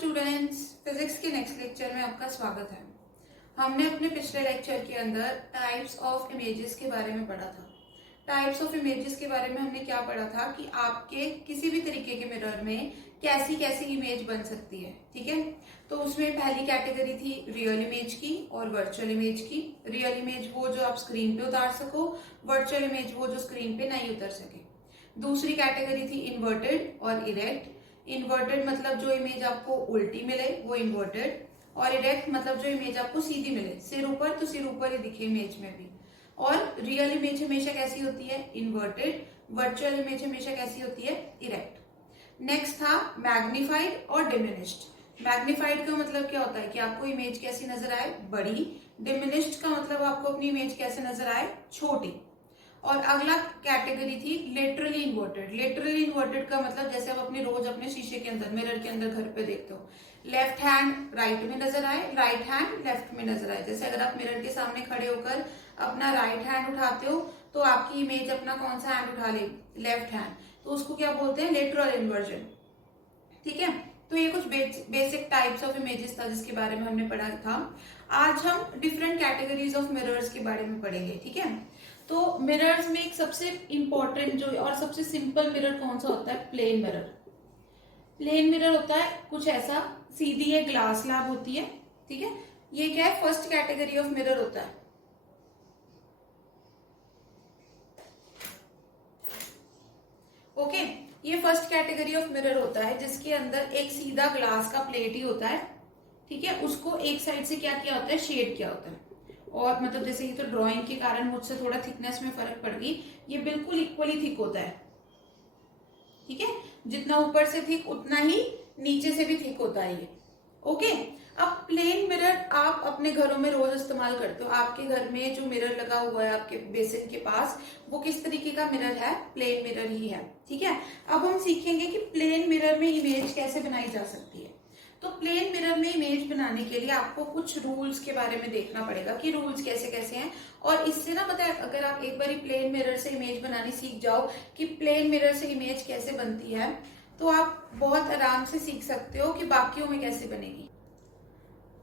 Students, physics के next lecture में आपका स्वागत है। हमने अपने पिछले लेक्चर के अंदर टाइप्स ऑफ इमेजेस के बारे में पढ़ा था। टाइप्स ऑफ इमेजेस के बारे में हमने क्या पढ़ा था कि आपके किसी भी तरीके के मिरर में कैसी कैसी इमेज बन सकती है। ठीक है, तो उसमें पहली कैटेगरी थी रियल इमेज की और वर्चुअल इमेज की। रियल इमेज वो जो आप स्क्रीन पे उतार सको, वर्चुअल इमेज वो जो स्क्रीन पे नहीं उतर सके। दूसरी कैटेगरी थी इन्वर्टेड और इरेक्ट। इन्वर्टेड मतलब जो इमेज आपको उल्टी मिले वो इन्वर्टेड, और इरेक्ट मतलब जो इमेज आपको सीधी मिले, सिर ऊपर तो सिर ऊपर ही दिखे इमेज में भी। और रियल इमेज हमेशा कैसी होती है? इन्वर्टेड। वर्चुअल इमेज हमेशा कैसी होती है? इरेक्ट। नेक्स्ट था मैग्नीफाइड और डिमिनिश्ड। मैग्नीफाइड का मतलब क्या होता है कि आपको इमेज कैसी नजर आए? बड़ी। डिमिनिश्ड का मतलब आपको अपनी इमेज कैसे नजर आए? छोटी। और अगला कैटेगरी थी लिटरली इन्वर्टेड। लिटरली इन्वर्टेड का मतलब जैसे आप अपनी रोज अपने शीशे के अंदर, मिरर के अंदर घर पे देखते हो, लेफ्ट हैंड राइट में नजर आए, राइट हैंड लेफ्ट में नजर आए। जैसे अगर आप मिरर के सामने खड़े होकर अपना राइट हैंड उठाते हो तो आपकी इमेज अपना कौन सा हैंड उठा ले? Left hand. तो उसको क्या बोलते हैं? Literal inversion. ठीक है, तो ये कुछ बेसिक टाइप्स ऑफ इमेजेस था जिसके बारे में हमने पढ़ा था। आज हम डिफरेंट कैटेगरीज ऑफ मिरर्स के बारे में पढ़ेंगे। ठीक है, तो मिरर्स में एक सबसे इंपॉर्टेंट जो और सबसे सिंपल मिरर कौन सा होता है? Plane mirror. प्लेन मिरर होता है कुछ ऐसा, सीधी है, ग्लास स्लैब होती है। ठीक है, ये क्या है? फर्स्ट कैटेगरी ऑफ मिरर होता है। ओके, ये फर्स्ट कैटेगरी ऑफ मिरर होता है जिसके अंदर एक सीधा ग्लास का प्लेट ही होता है। ठीक है, उसको एक साइड से क्या किया होता है? शेड किया होता है। और मतलब जैसे ये तो ड्राइंग के कारण मुझसे थोड़ा थिकनेस में फर्क पड़ गई, ये बिल्कुल इक्वली थिक होता है। ठीक है, जितना ऊपर से थिक उतना ही नीचे से भी थिक होता है ये। ओके, अब प्लेन मिरर आप अपने घरों में रोज इस्तेमाल करते हो। आपके घर में जो मिरर लगा हुआ है आपके बेसिन के पास, वो किस तरीके का मिरर है? प्लेन मिरर ही है। ठीक है, अब हम सीखेंगे कि प्लेन मिरर में इमेज कैसे बनाई जा सकती है। तो प्लेन मिरर में इमेज बनाने के लिए आपको कुछ रूल्स के बारे में देखना पड़ेगा कि रूल्स कैसे कैसे हैं। और इससे ना पता है, अगर आप एक बार प्लेन मिरर से इमेज बनानी सीख जाओ कि प्लेन मिरर से इमेज कैसे बनती है, तो आप बहुत आराम से सीख सकते हो कि बाकियों में कैसे बनेगी।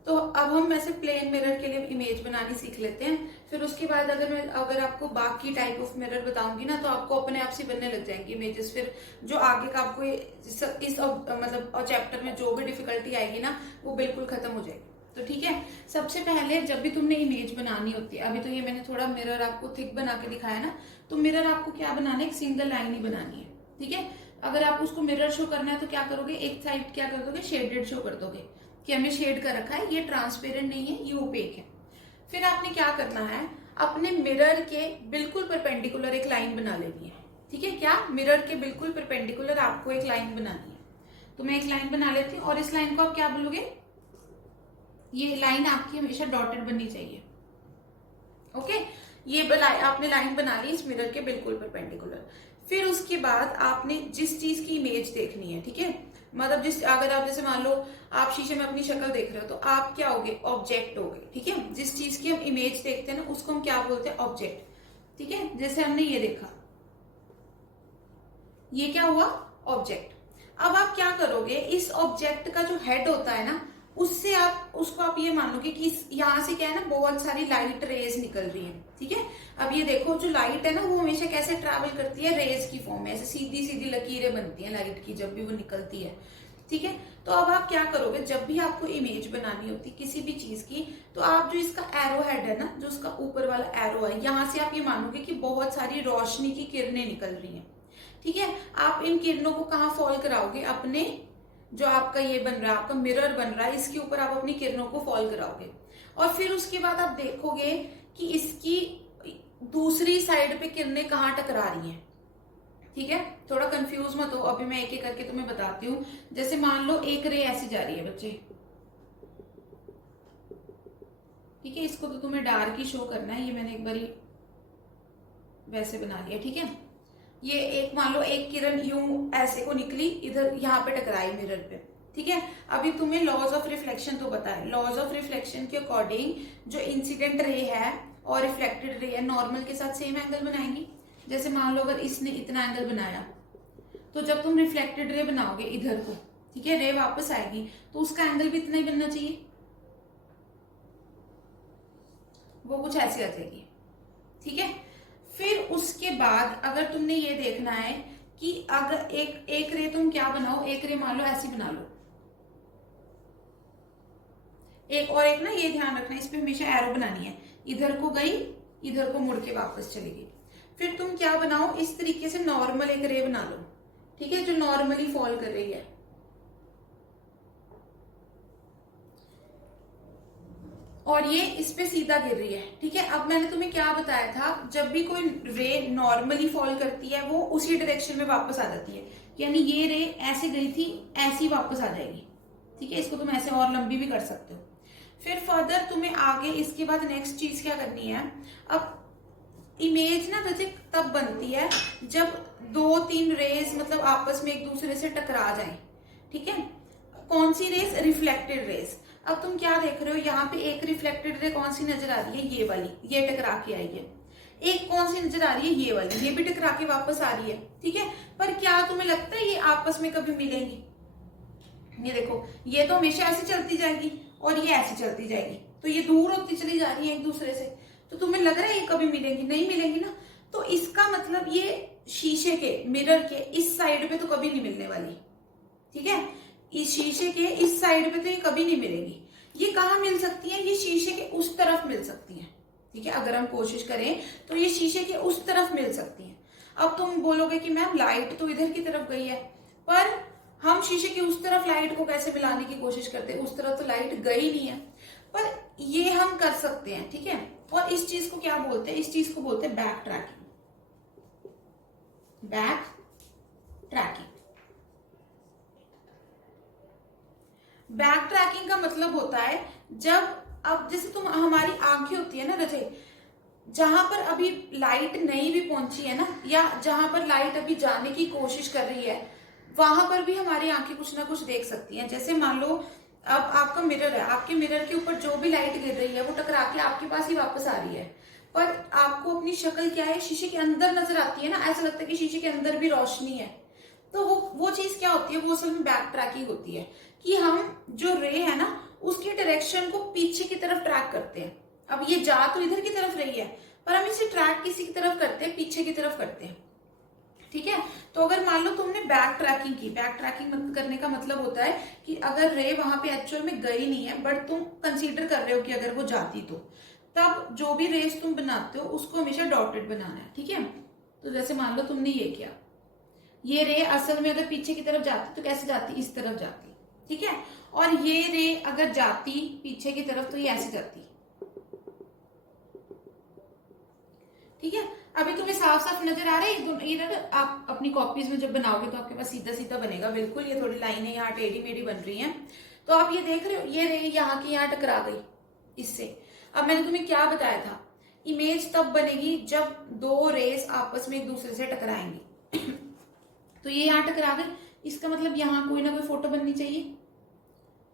तो अब हम ऐसे प्लेन मिरर के लिए इमेज बनानी सीख लेते हैं। फिर उसके बाद अगर आपको बाकी टाइप ऑफ मिरर बताऊंगी ना, तो आपको अपने आप से बनने लग जाएंगी इमेजेस। फिर जो आगे का आपको इस मतलब चैप्टर में जो भी डिफिकल्टी आएगी ना, वो बिल्कुल खत्म हो जाएगी। तो ठीक है, सबसे पहले जब भी तुमने इमेज बनानी होती है, अभी तो ये मैंने थोड़ा मिरर आपको थिक बना के दिखाया ना, तो मिरर आपको क्या बनाना है? एक सिंगल लाइन ही बनानी है। ठीक है, अगर आप उसको मिरर शो करना है तो क्या करोगे? एक साइड क्या कर दोगे? शेडेड शो कर दोगे कि हमने शेड कर रखा है, ये ट्रांसपेरेंट नहीं है, ये ओपेक है। फिर आपने क्या करना है? अपने मिरर के बिल्कुल परपेंडिकुलर एक लाइन बना लेनी है। ठीक है, क्या? मिरर के बिल्कुल परपेंडिकुलर आपको एक लाइन बनानी है। तो मैं एक लाइन बना लेती हूँ और इस लाइन को आप क्या बोलोगे? ये लाइन आपकी हमेशा डॉटेड बननी चाहिए। ओके, ये आपने लाइन बना ली इस मिरर के बिल्कुल परपेंडिकुलर। फिर उसके बाद आपने जिस चीज की इमेज देखनी है, ठीक है, मतलब अगर आप जैसे मान लो आप शीशे में अपनी शक्ल देख रहे हो, तो आप क्या होगे? ऑब्जेक्ट होगे। ठीक है, जिस चीज की हम इमेज देखते हैं ना, उसको हम क्या बोलते हैं? ऑब्जेक्ट। ठीक है, जैसे हमने ये देखा, ये क्या हुआ? ऑब्जेक्ट। अब आप क्या करोगे? इस ऑब्जेक्ट का जो हेड होता है ना, उससे उसको आप ये मान लोगे कि यहाँ से क्या है ना, बहुत सारी लाइट रेज निकल रही है। ठीक है, अब ये देखो, जो लाइट है ना, वो हमेशा कैसे ट्रैवल करती है? रेज की फॉर्म में, ऐसे सीधी सीधी लकीरें बनती हैं लाइट की जब भी वो निकलती है। ठीक है, तो अब आप क्या करोगे? जब भी आपको इमेज बनानी होती किसी भी चीज की, तो आप जो इसका एरो हेड है ना, जो उसका ऊपर वाला एरो है, यहाँ से आप ये मानोगे कि बहुत सारी रोशनी की किरणें निकल रही हैं। ठीक है, आप इन किरणों को कहाँ फॉल कराओगे? अपने जो आपका ये बन रहा है, आपका मिरर बन रहा है, इसके ऊपर आप अपनी किरणों को फॉल कराओगे। और फिर उसके बाद आप देखोगे कि इसकी दूसरी साइड पे किरणें कहाँ टकरा रही हैं। ठीक है, थोड़ा कंफ्यूज मत हो, अभी मैं एक एक करके तुम्हें बताती हूँ। जैसे मान लो एक रे ऐसी जा रही है बच्चे। ठीक है, इसको तो तुम्हें डार्क ही शो करना है, ये मैंने एक बारी वैसे बना लिया। ठीक है, ये एक मान लो एक किरण यूं ऐसे को निकली, इधर यहाँ पे टकराई मिरर पे। ठीक है, अभी तुम्हें लॉज ऑफ रिफ्लेक्शन तो पता है। लॉज ऑफ रिफ्लेक्शन के अकॉर्डिंग जो इंसिडेंट रे है और रिफ्लेक्टेड रे है, नॉर्मल के साथ सेम एंगल बनाएंगी। जैसे मान लो अगर इसने इतना एंगल बनाया, तो जब तुम रिफ्लेक्टेड रे बनाओगे इधर को, ठीक है, रे वापस आएगी तो उसका एंगल भी इतना ही बनना चाहिए, वो कुछ ऐसी आ जाएगी। ठीक है, फिर उसके बाद अगर तुमने ये देखना है कि अगर एक रे तुम क्या बनाओ, एक रे मान लो ऐसी बना लो, एक और एक ना, ये ध्यान रखना इस पे हमेशा एरो बनानी है, इधर को गई इधर को मुड़ के वापस चली गई। फिर तुम क्या बनाओ, इस तरीके से नॉर्मल एक रे बना लो, ठीक है, जो नॉर्मली फॉल कर रही है। और ये इस पे सीधा गिर रही है। ठीक है, अब मैंने तुम्हें क्या बताया था, जब भी कोई रे नॉर्मली फॉल करती है वो उसी डायरेक्शन में वापस आ जाती है, यानी ये रे ऐसे गई थी ऐसी वापस आ जाएगी। ठीक है, इसको तुम ऐसे और लंबी भी कर सकते हो। फिर फर्दर तुम्हें आगे इसके बाद नेक्स्ट चीज क्या करनी है, अब इमेज ना रजत तब बनती है जब 2-3 रेज मतलब आपस में एक दूसरे से टकरा जाए। ठीक है, कौन सी रेस, रिफ्लेक्टेड रेस। अब तुम क्या देख रहे हो, यहाँ पे एक रिफ्लेक्टेड रे कौन सी नजर आ रही है, ये वाली, ये टकरा के आई है। एक कौन सी नजर आ रही है, ये वाली, ये भी टकरा के वापस आ रही है। ठीक है, पर क्या तुम्हें लगता है ये आपस में कभी मिलेंगी? ये देखो, ये तो हमेशा ऐसे चलती जाएगी और ये ऐसे चलती जाएगी, तो ये दूर होती चली जा रही है एक दूसरे से, तो तुम्हें लग रहा है ये कभी मिलेंगी? नहीं मिलेंगी ना। तो इसका मतलब ये शीशे के, मिरर के इस साइड पे तो कभी नहीं मिलने वाली। ठीक है, इस शीशे के इस साइड पे तो ये कभी नहीं मिलेगी। ये कहाँ मिल सकती है, ये शीशे के उस तरफ मिल सकती है। ठीक है, अगर हम कोशिश करें तो ये शीशे के उस तरफ मिल सकती है। अब तुम बोलोगे कि मैम लाइट तो इधर की तरफ गई है, पर हम शीशे की उस तरफ लाइट को कैसे मिलाने की कोशिश करते हैं, उस तरफ तो लाइट गई नहीं है, पर ये हम कर सकते हैं। ठीक है, और इस चीज को क्या बोलते हैं, इस चीज को बोलते हैं back tracking. Back tracking, back tracking का मतलब होता है जब, अब जैसे तुम, हमारी आंखें होती है ना रजय, जहां पर अभी लाइट नहीं भी पहुंची है ना, या जहां पर लाइट अभी जाने की कोशिश कर रही है, वहां पर भी हमारी आंखें कुछ ना कुछ देख सकती हैं। जैसे मान लो अब आपका मिरर है, आपके मिरर के ऊपर जो भी लाइट गिर रही है वो टकरा के आपके पास ही वापस आ रही है, पर आपको अपनी शक्ल क्या है, शीशे के अंदर नजर आती है ना, ऐसा लगता है कि शीशे के अंदर भी रोशनी है। तो वो चीज क्या होती है, वो असल में बैक ट्रैकिंग होती है, कि हम जो रे है ना उसकी डायरेक्शन को पीछे की तरफ ट्रैक करते हैं। अब ये जा तो इधर की तरफ रही है, पर हम इसे ट्रैक किसी की तरफ करते हैं, पीछे की तरफ करते हैं। ठीक है, तो अगर मान लो तुमने बैक ट्रैकिंग की, बैक ट्रैकिंग करने का मतलब होता है कि अगर रे वहां पे एक्चुअल में गई नहीं है, बट तुम कंसीडर कर रहे हो कि अगर वो जाती तो, तब जो भी रेस तुम बनाते हो उसको हमेशा डॉटेड बनाना है। ठीक है, तो जैसे मान लो तुमने ये किया, ये रे असल में अगर पीछे की तरफ जाती तो कैसे जाती, इस तरफ जाती। ठीक है, और ये रे अगर जाती पीछे की तरफ तो ये ऐसे जाती। ठीक है, अभी तुम्हें साफ साफ नजर आ रहा है, ये ना आप अपनी कॉपीज में जब बनाओगे तो आपके पास सीधा सीधा बनेगा बिल्कुल। ये थोड़ी लाइनें यहाँ टेढ़ी मेढ़ी बन रही हैं, तो आप ये देख रहे हो, ये रे यहाँ की यहाँ टकरा गई इससे। अब मैंने तुम्हें क्या बताया था, इमेज तब बनेगी जब 2 रेस आपस में एक दूसरे से टकराएंगी। तो ये यहाँ टकरा गई, इसका मतलब यहाँ कोई ना कोई फोटो बननी चाहिए,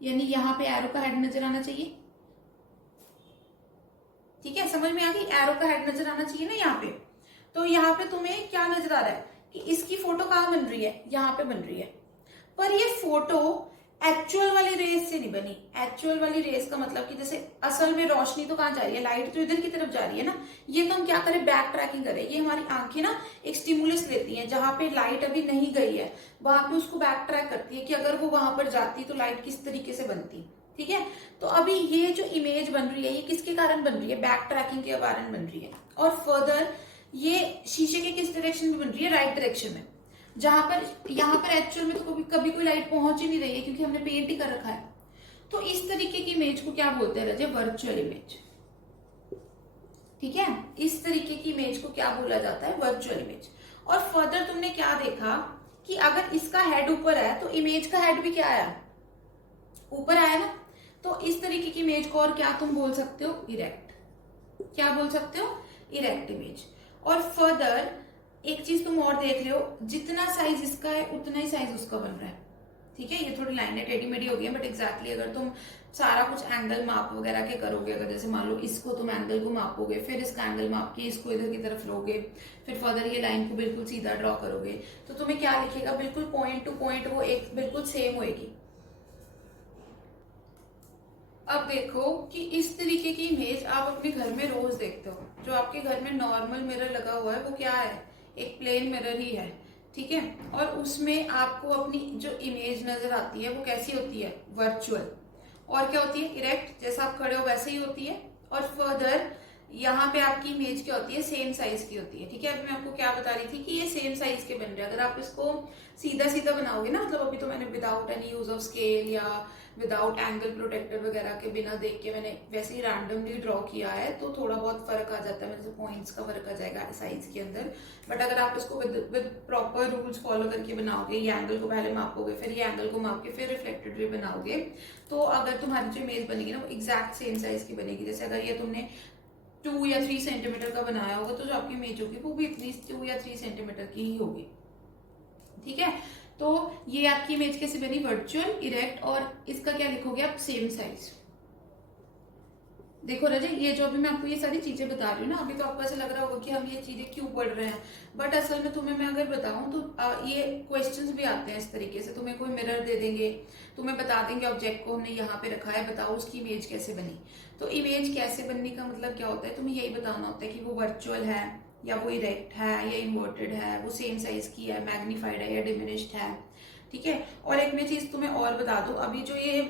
यानी यहाँ पे एरो का हेड नजर आना चाहिए। ठीक है, समझ में आ गई, एरो का हेड नजर आना चाहिए ना यहाँ पे। तो यहाँ पे तुम्हें क्या नजर आ रहा है कि इसकी फोटो कहाँ बन रही है, यहाँ पे बन रही है, पर ये फोटो एक्चुअल वाली रेस से नहीं बनी। एक्चुअल वाली रेस का मतलब कि जैसे असल में रोशनी तो कहाँ जा रही है, लाइट तो इधर की तरफ जा रही है ना। ये तो हम क्या करें, बैक ट्रैकिंग करें। ये हमारी आंखें ना एक स्टिमुलस लेती हैं, जहां पे लाइट अभी नहीं गई है वहां पे उसको बैक ट्रैक करती है कि अगर वो वहां पर जाती तो लाइट किस तरीके से बनती। ठीक है, तो अभी ये जो इमेज बन रही है ये किसके कारण बन रही है, बैक ट्रैकिंग के कारण बन रही है। और फर्दर ये शीशे के किस डायरेक्शन में बन रही है, राइट डायरेक्शन में, जहां पर यहाँ पर एक्चुअल में तो कभी कोई लाइट पहुंच ही नहीं रही है क्योंकि हमने पेंट ही कर रखा है। तो इस तरीके की इमेज को क्या बोलते हैं रजे, वर्चुअल इमेज। ठीक है, इस तरीके की इमेज को क्या बोला जाता है, वर्चुअल इमेज। और फर्दर तुमने क्या देखा कि अगर इसका हेड ऊपर है तो इमेज का हेड भी क्या आया, ऊपर आया ना। तो इस तरीके की इमेज को और क्या तुम बोल सकते हो, इरेक्ट। क्या बोल सकते हो, इरेक्ट इमेज। और फर्दर एक चीज तुम और देख रहे हो, जितना साइज इसका है उतना ही साइज उसका बन रहा है। ठीक है, ये थोड़ी लाइनें टेढ़ी मेढ़ी हो गई है, बट एग्जैक्टली अगर तुम सारा कुछ एंगल माप वगैरह के करोगे, अगर जैसे मान लो इसको तुम एंगल को मापोगे, फिर इसका एंगल माप के इसको इधर की तरफ लोगे, फिर फर्दर ये लाइन को बिल्कुल सीधा ड्रॉ करोगे, तो तुम्हें क्या लिखेगा, बिल्कुल पॉइंट टू पॉइंट वो एक बिल्कुल सेम होएगी। अब देखो कि इस तरीके की इमेज आप अपने घर में रोज देखते हो। जो आपके घर में नॉर्मल मिरर लगा हुआ है वो क्या है, एक प्लेन मिरर ही है, ठीक है। और उसमें आपको अपनी जो इमेज नजर आती है वो कैसी होती है, वर्चुअल। और क्या होती है, इरेक्ट, जैसा आप खड़े हो वैसे ही होती है। और फर्दर यहाँ पे आपकी इमेज क्या होती है, सेम साइज की होती है, ठीक है। अभी मैं आपको क्या बता रही थी कि ये सेम साइज के बन रहे हैं। अगर आप इसको सीधा सीधा बनाओगे ना, मतलब अभी तो मैंने without any use of scale या विदाउट एंगल प्रोटेक्टर वगैरह के बिना देख के मैंने वैसे ही रैंडमली ड्रॉ किया है, तो थोड़ा बहुत फर्क आ जाता है, मतलब पॉइंट्स का फर्क आ जाएगा साइज के अंदर। बट अगर आप इसको विद प्रॉपर रूल्स फॉलो करके बनाओगे, ये एंगल को पहले मापोगे, फिर ये एंगल को माप के फिर रिफ्लेक्टेड रे बनाओगे, तो अगर तुम्हारी जो इमेज बनेगी ना वो एग्जैक्ट सेम साइज की बनेगी। जैसे अगर ये तुमने 2 या 3 सेंटीमीटर का बनाया होगा, तो जो आपकी इमेज होगी वो भी एटलीस्ट 2 या 3 सेंटीमीटर की ही होगी, ठीक है। तो ये आपकी इमेज कैसे बनी, वर्चुअल, इरेक्ट, और इसका क्या लिखोगे आप, सेम साइज। देखो रजय, ये जो अभी मैं आपको ये सारी चीजें बता रही हूँ ना, अभी तो आपको ऐसा लग रहा होगा कि हम ये चीजें क्यों पढ़ रहे हैं, बट असल में तुम्हें मैं अगर बताऊं तो ये क्वेश्चंस भी आते हैं इस तरीके से। तुम्हें कोई मिरर दे देंगे, तुम्हें बता देंगे ऑब्जेक्ट को हमने यहाँ पे रखा है, बताओ उसकी इमेज कैसे बनी। तो इमेज कैसे बनने का मतलब क्या होता है, तुम्हें यही बताना होता है कि वो वर्चुअल है या वो इरेक्ट है या इन्वर्टेड है, वो सेम साइज की है, मैग्नीफाइड है या डिमिनिश्ड है, ठीक है। और एक मैं चीज तुम्हें और बता दूं, अभी जो ये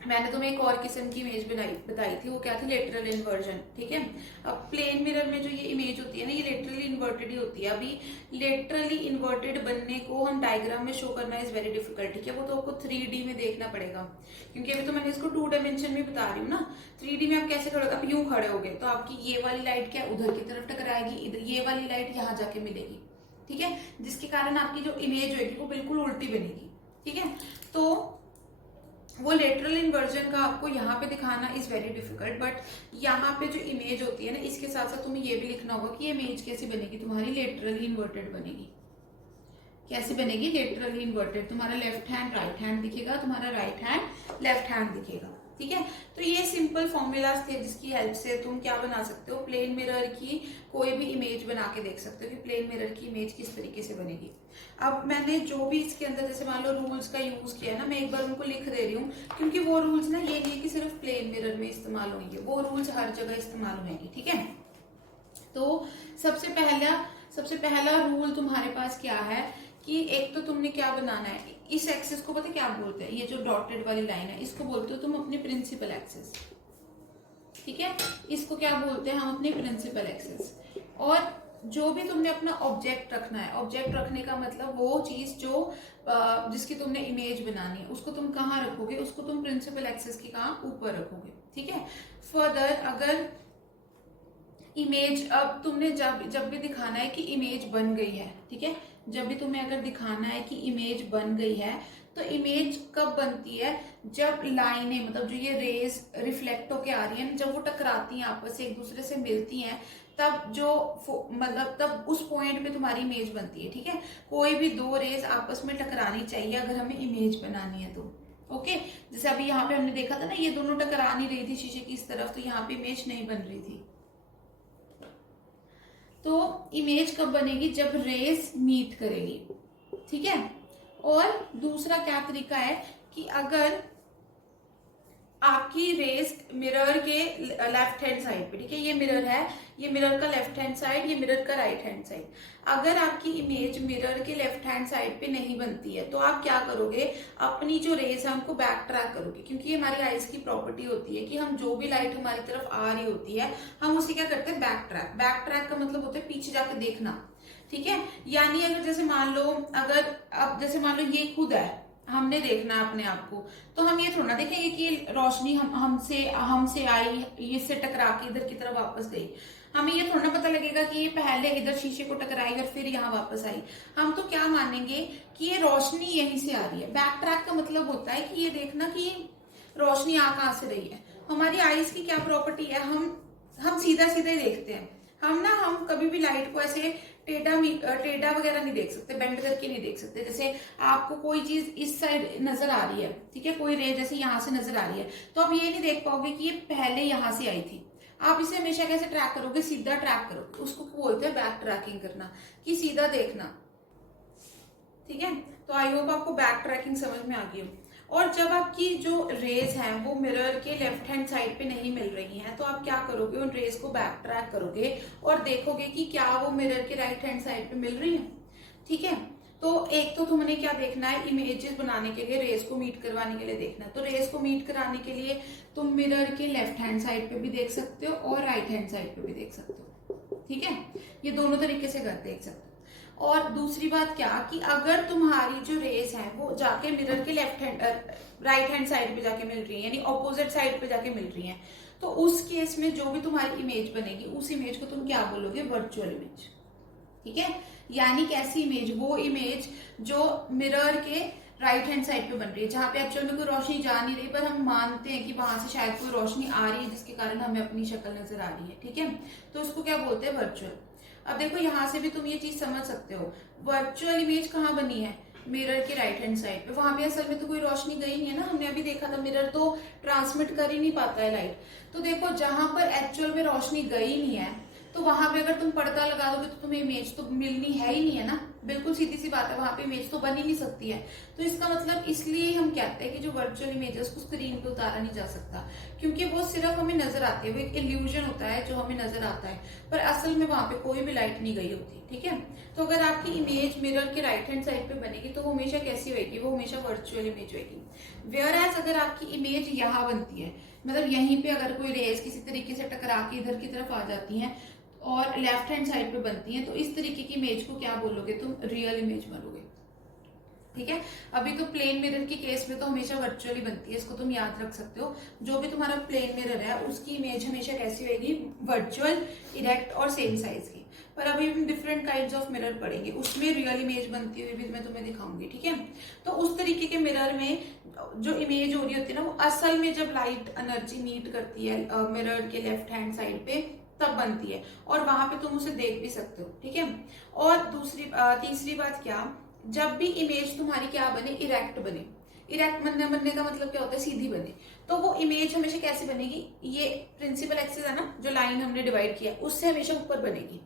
मैंने तुम्हें एक और किस्म की इमेज बताई थी, वो क्या थी, लेटरल इन्वर्जन, ठीक है। अब प्लेन मिरर में जो ये इमेज होती है ना, ये लेटरली इन्वर्टेड ही होती है। अभी लेटरली इन्वर्टेड बनने को हम डायग्राम में शो करना इज वेरी डिफिकल्ट, ठीक है। वो तो आपको 3D में देखना पड़ेगा, क्योंकि अभी तो मैंने इसको 2 डायमेंशन में बता रही हूँ ना। 3D में आप कैसे खड़े हो, आप यूं खड़े होगे तो आपकी ये वाली लाइट क्या उधर की तरफ टकराएगी, इधर ये वाली लाइट यहाँ जाके मिलेगी, ठीक है, जिसके कारण आपकी जो इमेज होगी वो बिल्कुल उल्टी बनेगी, ठीक है। तो वो लेटरल इन्वर्जन का आपको यहाँ पे दिखाना इज वेरी डिफिकल्ट, बट यहाँ पे जो इमेज होती है ना, इसके साथ साथ तुम्हें ये भी लिखना होगा कि ये इमेज कैसे बनेगी, तुम्हारी लेटरली इन्वर्टेड बनेगी। कैसे बनेगी, लेटरली इन्वर्टेड। तुम्हारा लेफ्ट हैंड राइट हैंड दिखेगा, तुम्हारा राइट हैंड लेफ्ट हैंड दिखेगा, ठीक है। तो ये सिंपल फॉर्मूलाज थे जिसकी हेल्प से तुम क्या बना सकते हो, प्लेन मिरर की कोई भी इमेज बना के देख सकते हो कि प्लेन मिरर की इमेज किस तरीके से बनेगी। अब मैंने जो भी इसके अंदर जैसे मान लो रूल्स का यूज किया है ना, मैं एक बार उनको लिख दे रही हूँ, क्योंकि वो रूल्स ना ये नहीं कि सिर्फ प्लेन मिरर में इस्तेमाल होंगे, वो रूल्स हर जगह इस्तेमाल होंगे, ठीक है। तो सबसे पहला रूल तुम्हारे पास क्या है कि एक तो तुमने क्या बनाना है, इस एक्सिस को पता क्या बोलते हैं, ये जो डॉटेड वाली लाइन है इसको बोलते हो तुम अपनी प्रिंसिपल एक्सिस, ठीक है। इसको क्या बोलते हैं हम, अपनी प्रिंसिपल एक्सिस। और जो भी तुमने अपना ऑब्जेक्ट रखना है, ऑब्जेक्ट रखने का मतलब वो चीज जो जिसकी तुमने इमेज बनानी है उसको तुम कहाँ रखोगे, उसको तुम प्रिंसिपल एक्सिस की कहाँ, ऊपर रखोगे, ठीक है। फर्दर अगर इमेज, अब तुमने जब भी दिखाना है कि इमेज बन गई है, ठीक है, जब भी तुम्हें अगर दिखाना है कि इमेज बन गई है, तो इमेज कब बनती है, जब लाइनें, मतलब जो ये रेज रिफ्लेक्ट होके आ रही है, जब वो टकराती हैं आपस से, एक दूसरे से मिलती हैं, तब जो मतलब तब उस पॉइंट पे तुम्हारी इमेज बनती है, ठीक है। कोई भी 2 रेज आपस में टकरानी चाहिए अगर हमें इमेज बनानी है तो, ओके। जैसे अभी यहाँ पे हमने देखा था ना, ये दोनों टकरा नहीं रही थी शीशे की इस तरफ, तो यहाँ पे इमेज नहीं बन रही थी। तो इमेज कब बनेगी, जब रेस मीट करेगी, ठीक है। और दूसरा क्या तरीका है कि अगर आपकी रेस मिरर के लेफ्ट हैंड साइड पे, ठीक है, ये मिरर है, ये मिरर का लेफ्ट हैंड साइड, ये मिरर का राइट हैंड साइड, अगर आपकी इमेज मिरर के लेफ्ट हैंड साइड पे नहीं बनती है तो आप क्या करोगे, अपनी जो रेस है उनको बैक ट्रैक करोगे, क्योंकि ये हमारी आईज की प्रॉपर्टी होती है कि हम जो भी लाइट हमारी तरफ आ रही होती है हम उसे क्या करते हैं, बैक ट्रैक। बैक ट्रैक का मतलब होता है पीछे जाके देखना, ठीक है। यानी अगर जैसे मान लो, अगर अब जैसे मान लो ये खुद है, हमने देखना है अपने आप को, तो हम ये थोड़ा देखेंगे कि रोशनी हमसे आई, इससे टकरा के इधर की तरफ वापस गई, हमें ये थोड़ा पता लगेगा कि ये पहले इधर शीशे को टकराई और फिर यहाँ वापस आई। हम तो क्या मानेंगे कि ये रोशनी यहीं से आ रही है। बैक ट्रैक का मतलब होता है कि ये देखना कि रोशनी आ कहाँ से रही है। हमारी आईज की क्या प्रॉपर्टी है, हम सीधा सीधा ही देखते हैं, हम कभी भी लाइट को ऐसे टेढ़ा वगैरह नहीं देख सकते, बेंड करके नहीं देख सकते। जैसे आपको कोई चीज इस साइड नजर आ रही है, ठीक है, कोई रे जैसे यहाँ से नजर आ रही है, तो आप ये नहीं देख पाओगे कि ये पहले यहाँ से आई थी। आप इसे हमेशा कैसे ट्रैक करोगे, सीधा ट्रैक करोगे। उसको बोलते हैं बैक ट्रैकिंग करना, कि सीधा देखना, ठीक है। तो आई होप आपको बैक ट्रैकिंग समझ में आ गई हो। और जब आपकी जो रेज हैं वो मिरर के लेफ्ट हैंड साइड पे नहीं मिल रही हैं, तो आप क्या करोगे, उन रेज को बैक ट्रैक करोगे और देखोगे कि क्या वो मिरर के राइट हैंड साइड पे मिल रही हैं, ठीक है। तो एक तो तुमने क्या देखना है, इमेजेस बनाने के लिए रेस को मीट करवाने के लिए देखना है। तो रेस को मीट कराने के लिए तुम मिरर के लेफ्ट हैंड साइड पे भी देख सकते हो और राइट हैंड साइड पे भी देख सकते हो, ठीक है। ये दोनों तरीके से देख सकते हो। और दूसरी बात क्या, कि अगर तुम्हारी जो रेस है वो जाके मिरर के राइट हैंड साइड पे जाके मिल रही है, यानी ऑपोजिट साइड पे जाके मिल रही है, तो उस केस में जो भी तुम्हारी इमेज बनेगी उस इमेज को तुम क्या बोलोगे, वर्चुअल इमेज, ठीक है। यानी कैसी इमेज, वो इमेज जो मिरर के राइट हैंड साइड पे बन रही है, जहां पे एक्चुअल में कोई रोशनी जा नहीं रही, पर हम मानते हैं कि वहां से शायद कोई रोशनी आ रही है जिसके कारण हमें अपनी शक्ल नजर आ रही है, ठीक है। तो उसको क्या बोलते हैं, वर्चुअल। अब देखो यहां से भी तुम ये चीज समझ सकते हो, वर्चुअल इमेज कहाँ बनी है, मिरर के राइट हैंड साइड पे। वहां पे असल में तो कोई रोशनी गई नहीं है ना, हमने अभी देखा था मिरर तो ट्रांसमिट कर ही नहीं पाता है लाइट। तो देखो जहां पर एक्चुअल में रोशनी गई नहीं है, तो वहां पे अगर तुम पर्दा लगा दोगे तो तुम्हें इमेज तो मिलनी है ही नहीं है ना, बिल्कुल सीधी सी बात है, वहां पे इमेज तो बन ही नहीं सकती है। तो इसका मतलब इसलिए हम कहते हैं कि जो वर्चुअल इमेज है उसको स्क्रीन पे उतारा नहीं जा सकता, क्योंकि वो सिर्फ हमें नजर आती है, वो एक इल्यूजन होता है जो हमें नजर आता है, पर असल में वहां पे कोई भी लाइट नहीं गई होती, ठीक है। तो अगर आपकी इमेज मिरर के राइट हैंड साइड पे बनेगी तो वो हमेशा कैसी होगी, वो हमेशा वर्चुअल इमेज होगी। वेयर एज अगर आपकी इमेज यहाँ बनती है, मतलब यहीं पे अगर कोई रेज किसी तरीके से टकरा के इधर की तरफ आ जाती है और लेफ्ट हैंड साइड पे बनती है, तो इस तरीके की इमेज को क्या बोलोगे तुम, रियल इमेज बोलोगे, ठीक है। अभी तो प्लेन मिरर की केस में तो हमेशा वर्चुअली बनती है, इसको तुम याद रख सकते हो। जो भी तुम्हारा प्लेन मिरर है उसकी इमेज हमेशा कैसी होगी, वर्चुअल, इरेक्ट और सेम साइज की। पर अभी हम डिफरेंट काइंड्स ऑफ मिरर पढ़ेंगे, उसमें रियल इमेज बनती हुई भी मैं तुम्हें दिखाऊंगी, ठीक है। तो उस तरीके के मिरर में जो इमेज हो रही होती है ना, वो असल में जब लाइट एनर्जी मीट करती है मिरर के लेफ्ट हैंड साइड पे तब बनती है, और वहां पे तुम उसे देख भी सकते हो, ठीक है। और तीसरी बात क्या, जब भी इमेज तुम्हारी क्या बने, इरेक्ट बने। इरेक्ट बनने का मतलब क्या होता है, सीधी बने। तो वो इमेज हमेशा कैसे बनेगी, ये प्रिंसिपल एक्सिस है ना, जो लाइन हमने डिवाइड किया उससे हमेशा ऊपर बनेगी।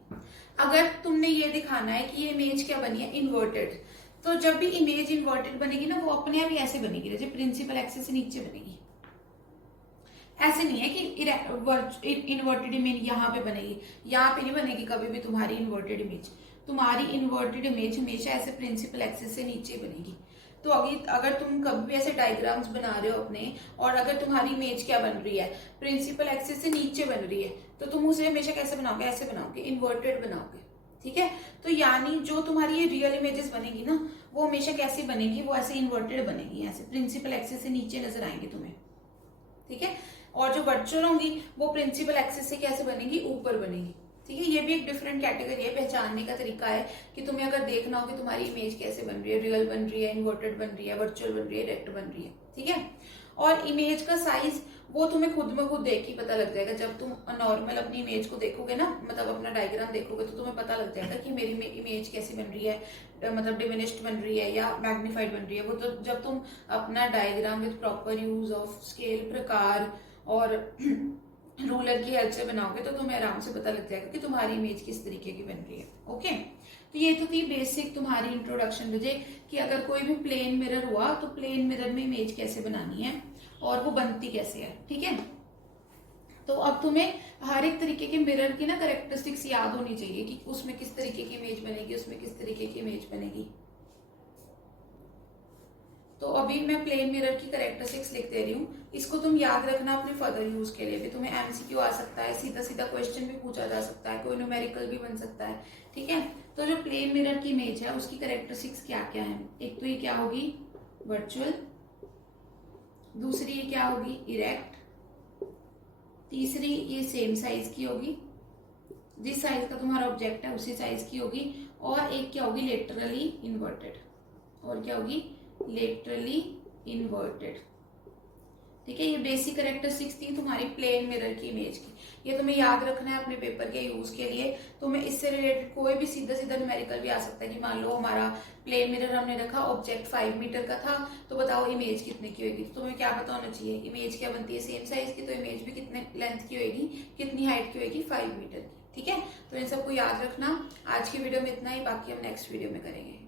अगर तुमने ये दिखाना है कि ये इमेज क्या बनी है, इन्वर्टेड, तो जब भी इमेज इन्वर्टेड बनेगी ना, वो अपने आप ही ऐसे बनेगी, जैसे प्रिंसिपल एक्सिस से नीचे बनेगी। ऐसे नहीं है कि इन्वर्टेड इमेज यहाँ पे बनेगी, यहाँ पे नहीं बनेगी कभी भी तुम्हारी इन्वर्टेड इमेज। तुम्हारी इन्वर्टेड इमेज हमेशा ऐसे प्रिंसिपल एक्सिस से नीचे बनेगी। तो अगर तुम कभी भी ऐसे डायग्राम्स बना रहे हो अपने, और अगर तुम्हारी इमेज क्या बन रही है, प्रिंसिपल एक्सिस से नीचे बन रही है, तो तुम उसे हमेशा कैसे बनाओगे, ऐसे बनाओगे, इन्वर्टेड बनाओगे, ठीक है। तो यानी जो तुम्हारी ये रियल इमेजेस बनेगी ना, वो हमेशा कैसी बनेगी, वो ऐसे इन्वर्टेड बनेगी, ऐसे प्रिंसिपल एक्सिस से नीचे नजर आएंगे तुम्हें, ठीक है। और जो वर्चुअल होंगी वो प्रिंसिपल एक्सिस से कैसे बनेगी, ऊपर बनेगी, ठीक है। ये भी एक डिफरेंट कैटेगरी है, पहचानने का तरीका है कि तुम्हें अगर देखना हो कि तुम्हारी इमेज कैसे बन रही है, रियल बन रही है, इन्वर्टेड बन रही है, वर्चुअल बन रही है, डायरेक्ट बन रही है, ठीक है। और इमेज का साइज वो तुम्हें खुद में खुद देख के पता लग जाएगा। जब तुम नॉर्मल अपनी इमेज को देखोगे ना, मतलब अपना डायग्राम देखोगे, तो तुम्हें पता लग जाएगा कि मेरी इमेज कैसी बन रही है, मतलब डिमिनिश्ड बन रही है या मैग्नीफाइड बन रही है। वो तो जब तुम अपना diagram with proper use of scale, प्रकार और रूलर की हेल्प से बनाओगे, तो तुम्हें आराम से पता लग जाएगा कि तुम्हारी इमेज किस तरीके की बन रही है, ओके। तो ये तो थी बेसिक तुम्हारी इंट्रोडक्शन मुझे, कि अगर कोई भी प्लेन मिरर हुआ तो प्लेन मिरर में इमेज कैसे बनानी है और वो बनती कैसे है, ठीक है। तो अब तुम्हें हर एक तरीके के मिरर की ना कैरेक्टरिस्टिक्स याद होनी चाहिए कि उसमें किस तरीके की इमेज बनेगी, उसमें किस तरीके की इमेज बनेगी। तो अभी मैं प्लेन मिरर की कैरेक्टरिस्टिक्स लिख दे रही हूँ, इसको तुम याद रखना अपने फर्दर यूज के लिए भी। तुम्हें एमसीक्यू आ सकता है, सीधा सीधा क्वेश्चन भी पूछा जा सकता है, कोई न्यूमेरिकल भी बन सकता है, ठीक है। तो जो प्लेन मिरर की इमेज है उसकी कैरेक्टरिस्टिक्स क्या क्या है, एक तो ये क्या होगी, वर्चुअल, दूसरी ये क्या होगी, इरेक्ट, तीसरी ये सेम साइज की होगी, जिस साइज का तुम्हारा ऑब्जेक्ट है उसी साइज की होगी, और एक क्या होगी, लेटरली इन्वर्टेड, और क्या होगी, लेटरली इन्वर्टेड, ठीक है, ये बेसिक कैरेक्टरिस्टिक्स थी तुम्हारी प्लेन मिरर की इमेज की। ये तुम्हें याद रखना है अपने पेपर के यूज के लिए। तुम्हें इससे रिलेटेड कोई भी सीधा सीधा न्यूमेरिकल भी आ सकता है कि मान लो हमारा प्लेन मिरर हमने रखा, ऑब्जेक्ट 5 मीटर का था, तो बताओ इमेज कितने की होगी। तो तुम्हें क्या पता होना चाहिए, इमेज क्या बनती है सेम साइज की, तो इमेज भी कितने लेंथ की होगी, कितनी हाइट की होगी, 5 मीटर की। ठीक है, तो इन सबको याद रखना। आज की वीडियो में इतना ही, बाकी हम नेक्स्ट वीडियो में करेंगे।